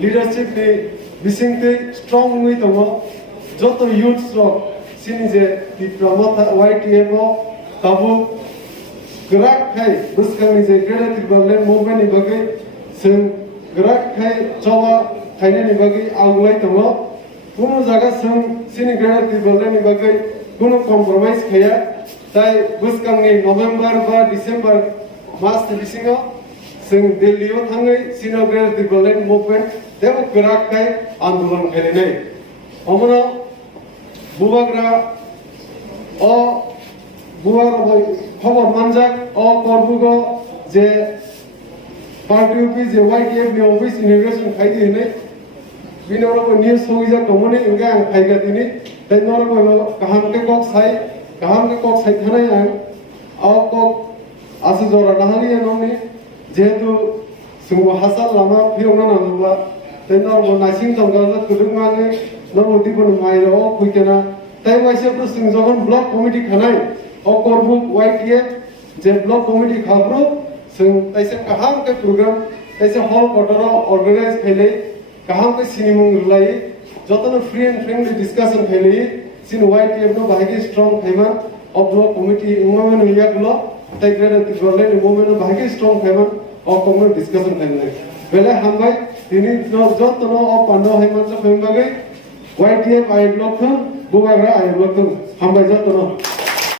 leadership ni bisingte strong wi tongo joto youths rok sini je diploma YTF o tabu gerak khai buskang ni je greater tribal movement ni bagai sing gerak khai joba khaine ni bagai aglai tongo kuno jaga sini greater tribal ni bagai kuno compromise khaya tai buskang ni November ba December mas bisingo sing Delhi o thangai sino greater tribal movement debo gerak khai andolon khaine amra bubagra o buar খবর মানজাক ও করবুগো যে party office যে YTF नि office inauguration খাইদি হনে বিনরব news হইজা কমনে ইনগা আং খাইগা দিনি তাই নরব কাহামকে cock সাই থানায় আং আও কক আসে জরা ডাহালি ননি যেহেতু সুমু হাসাল লামা ফিওনা নামবা তাই নরব নাসিং জঙ্গল কুদুমানে নরব দিবন মাইরো কইকেনা তাই ওয়াইসে তো সিং যখন ব্লক কমিটি খানায় और करबुक YTF जे ब्लॉक कमिटी खाब्रो जों तैसे काहाम के प्रोग्राम तैसे हॉल क्वार्टर ऑर्गेनाइज खैले काहाम के सिनेमा रुलाई जतन फ्री एंड फ्रेंडली डिस्कशन खैले सिन YTF नो बाहागे स्ट्रांग खैमा और ब्लॉक कमिटी इमामन हुया गुलो तै ग्रेड तिगरले इमामन बाहागे स्ट्रांग खैमा और कमन डिस्कशन खैले बेले हम भाई तिनी जतन और पांडो हैमान से खैमागे YTF आई ब्लॉक थु बुबाग्रा आई ब्लॉक थु हम भाई जतन